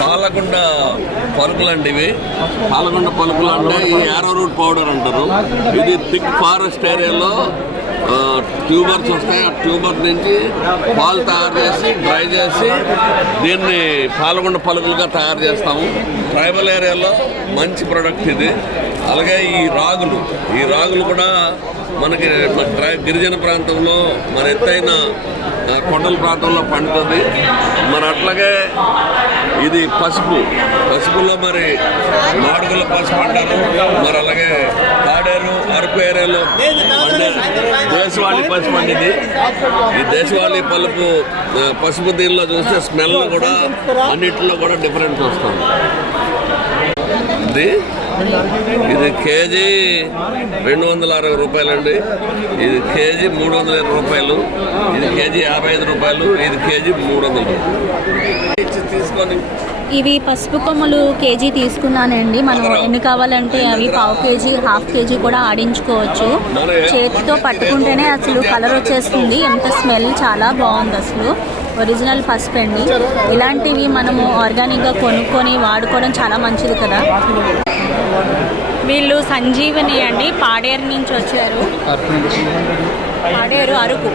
పాలకొండ పలుకులు అండి ఇవి. పాలకొండ పలుకులు అంటే ఈ యారో రూట్ పౌడర్ అంటారు. ఇది థిక్ ఫారెస్ట్ ఏరియాలో ట్యూబర్స్ వస్తాయి. ఆ ట్యూబర్ నుంచి పాలు తయారు చేసి డ్రై చేసి దీన్ని పాలకొండ పలుకులుగా తయారు చేస్తాము. ట్రైబల్ ఏరియాలో మంచి ప్రొడక్ట్ ఇది. అలాగే ఈ రాగులు కూడా మనకి గిరిజన ప్రాంతంలో మన ఎత్తైన కొండల ప్రాంతంలో పండుతుంది. మరి అట్లాగే ఇది పసుపులో మరి మాడుగుల పసుపు అంటారు. మరి అలాగే కాడేరు అరకు ఏరియాలో దేశవాళీ పసుపు అండి. ఈ దేశవాళీ పసుపు దీనిలో చూస్తే స్మెల్ కూడా అన్నిటిలో కూడా డిఫరెన్స్ వస్తుంది. ఇది కేజీ 260 రూపాయలండి. ఇది కేజీ 320 రూపాయలు. ఇది కేజీ 55 రూపాయలు. ఇది కేజీ 300 తీసుకొని. ఇవి పసుపు కొమ్మలు కేజీ తీసుకున్నానండి. మనం ఎన్ని కావాలంటే అవి పావు కేజీ, హాఫ్ కేజీ కూడా ఆడించుకోవచ్చు. చేతితో పట్టుకుంటేనే అసలు కలర్ వచ్చేస్తుంది. ఎంత స్మెల్ చాలా బాగుంది. అసలు ఒరిజినల్ పసుపు అండి. ఇలాంటివి మనము ఆర్గానిక్గా కొనుక్కొని వాడుకోవడం చాలా మంచిది కదా. వీళ్ళు సంజీవని అండి, పాడేరు నుంచి వచ్చారు. పాడేరు అరకు.